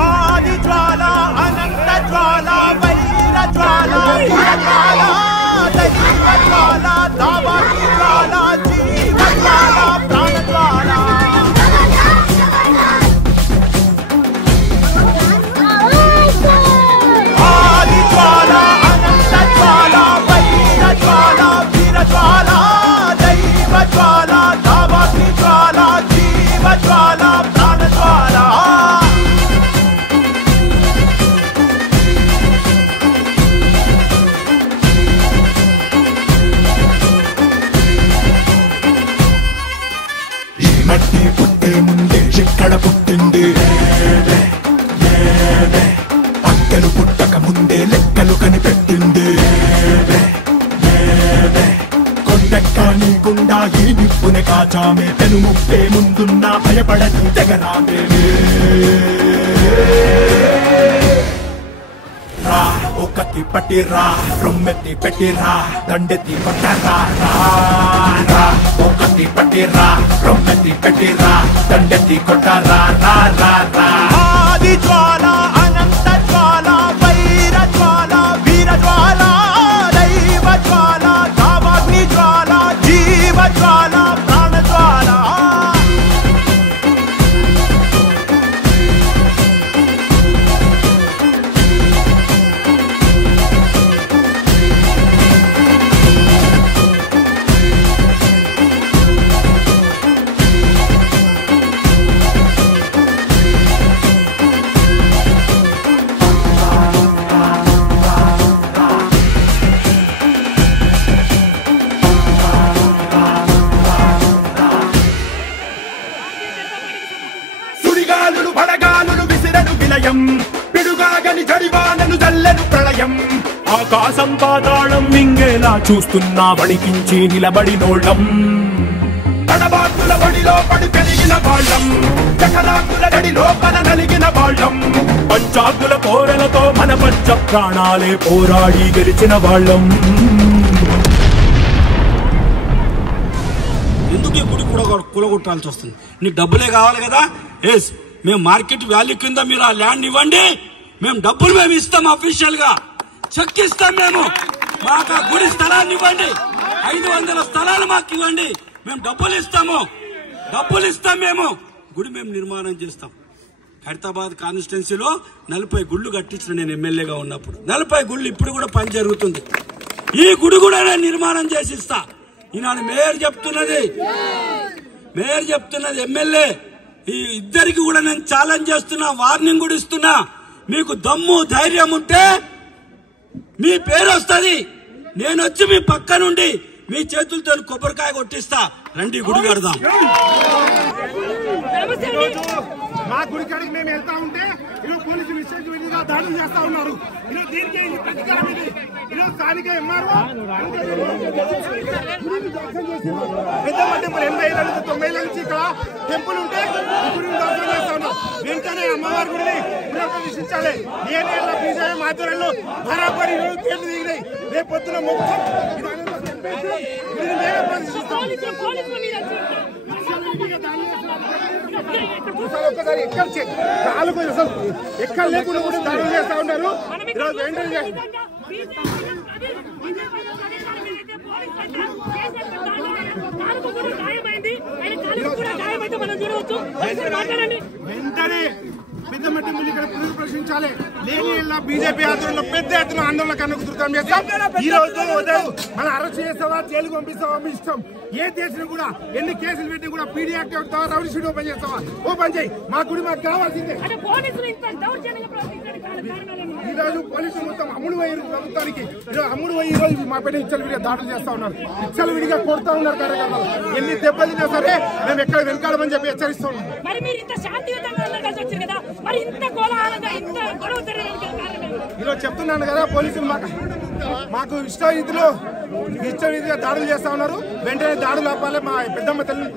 ఆది జ్వాల అనంత జ్వాల వైర జ్వాల జ్వాల దైవ జ్వాల దావాగ్ని జ్వాల జీవ జ్వాల ప్రాణ జ్వాల ఆది జ్వాల అనంత జ్వాల వైర జ్వాల వీర జ్వాల దైవ జ్వాల దావాగ్ని జ్వాల జీవ జ్వాల ప్రాణ జ్వాల మట్టి పుట్టే ముందే ఇక్కడ పుట్టింది అక్కలు పుట్టక ముందే లెక్కలు కనిపెట్టింది కొండెక్క నీకుండా ఈ నిప్పుని కాచామే పెను ముప్పే ముందున్నా భయపడదు తెగరామే రా ఒకటి పట్టిరా రొమ్మెత్తి పెట్టిరా దండెత్తి పట్టరా రా ఒకటి పట్టిరా రొమ్మెత్తి పెట్టిరా దండెత్తి కొట్టరా రా రా రా ఆది జ్వాల అనంత జ్వాల వైర జ్వాల వీర జ్వాల దైవ జ్వాల దావాగ్ని జ్వాల జీవ జ్వాల ప్రాణ జ్వాల సుడిగాలులు పడగాలులు విసిరను విలయం పిడుగాగని జడివానను జల్లెను ప్రళయం ఆకాశం పాతాళం మింగేలా చూస్తున్నా వణికించి నిలబడినోళ్ళం తడబాటుల బడిలో పడి పెరిగిన వాళ్ళం చకరాకుల గడి లోపల నలిగిన వాళ్ళం పంచాకుల కోరలతో మన పంచ ప్రాణాలే పోరాడి గెలిచిన వాళ్ళం ఎందుకు ఈ గుడి కూడా కూలగొట్టాల్సి వస్తుంది? నీకు డబ్బులే కావాలి కదా. ఎస్, మేము మార్కెట్ వాల్యూ కింద మీరు ఆ ల్యాండ్ ఇవ్వండి, మేము డబ్బులు మేము ఇస్తాం, అఫీషియల్ గా చెక్ ఇస్తాం. మేము మాకు ఆ గుడి స్థలాన్ని ఇవ్వండి, 500 స్థలాలు మాకు ఇవ్వండి, మేము డబ్బులు ఇస్తాము. మేము గుడి మేము నిర్మాణం చేస్తాం. ఖైరతాబాద్ కాన్స్టిట్యున్సీలో 40 గుళ్ళు కట్టించిన నేను ఎమ్మెల్యేగా ఉన్నప్పుడు. 40 గుళ్ళు ఇప్పుడు కూడా పని జరుగుతుంది. ఈ గుడి కూడా నేను నిర్మాణం చేసి ఇస్తా. ఈనాడు మేయర్ చెప్తున్నది ఎమ్మెల్యే, ఈ ఇద్దరికి కూడా నేను ఛాలెంజ్ చేస్తున్నా, వార్నింగ్ కూడా ఇస్తున్నా. మీకు దమ్ము ధైర్యం ఉంటే మీ పేరు వస్తుంది. నేను వచ్చి మీ పక్క నుండి మీ చేతులతో కొబ్బరికాయ కొట్టిస్తా. రండి గుడి కడదాం. మా గుడి కాడికి మేము వెళ్తా ఉంటే ఈరోజు పోలీసులు విశ్వవిద్యాలయంగా దాడులు చేస్తా ఉన్నారు. ఈరోజు దీనికి ప్రతికారం ఇది. ఈరోజు స్థానిక ఎంఆర్ఓ పెద్ద టెంపుల్ 80 నుంచి 90 నుంచి ఇక్కడ టెంపుల్ ఉంటే గుడిని దర్శనం చేస్తా ఉన్నాం. వెంటనే అమ్మవారి గుడిని పునఃప్రతిష్ఠించాలి. ఏనేళ్ళ బీజేపీ ఆధ్వర్యంలో బరాబరి కేట్లు దిగినాయి. రేపు పొద్దున మొత్తం ఒక్కసారి ఎక్కడ లేకుండా కూడా దాడులు చేస్తా ఉన్నారు. ఈరోజు వెంటనే పెద్దమట్టి ముందు ఇక్కడ పునఃప్రశ్నించాలి. లేని బీజేపీ ఆధ్వర్యంలో పెద్ద ఎత్తున ఆందోళన కన్నా కుదురుతాం చేస్తాం. ఈ రోజు మన అరెస్ట్ చేస్తావా, జైలుకు పంపిస్తావా మీ ఇష్టం. ఏ చేసినా కూడా, ఎన్ని కేసులు పెట్టినా కూడా పీడీ యాక్ట్ అవుతావా, రౌడీ షీట్ ఓపెన్ చేస్తావా, ఓపెన్ చేయి. మా గుడి మాకు కావాల్సిందే. ఈ రోజు పోలీసులు మొత్తం అమ్ముడు పోయారు ప్రభుత్వానికి. అమ్ముడు పోయి ఈ రోజు మా పైన విడిగా దాడులు చేస్తా ఉన్నారు. విడిగా కొడతా ఉన్నారు కార్యకర్తలు. ఎన్ని దెబ్బతిన్నా సరే మేము ఎక్కడ వెనకాడమని చెప్పి హెచ్చరిస్తా ఉన్నాం. ఈరోజు చెప్తున్నాను కదా, పోలీసులు మాకు ఇష్టరీతిగా దాడులు చేస్తా ఉన్నారు. వెంటనే దాడులు ఆపాలి. మా పెద్దమ్మ తల్లిని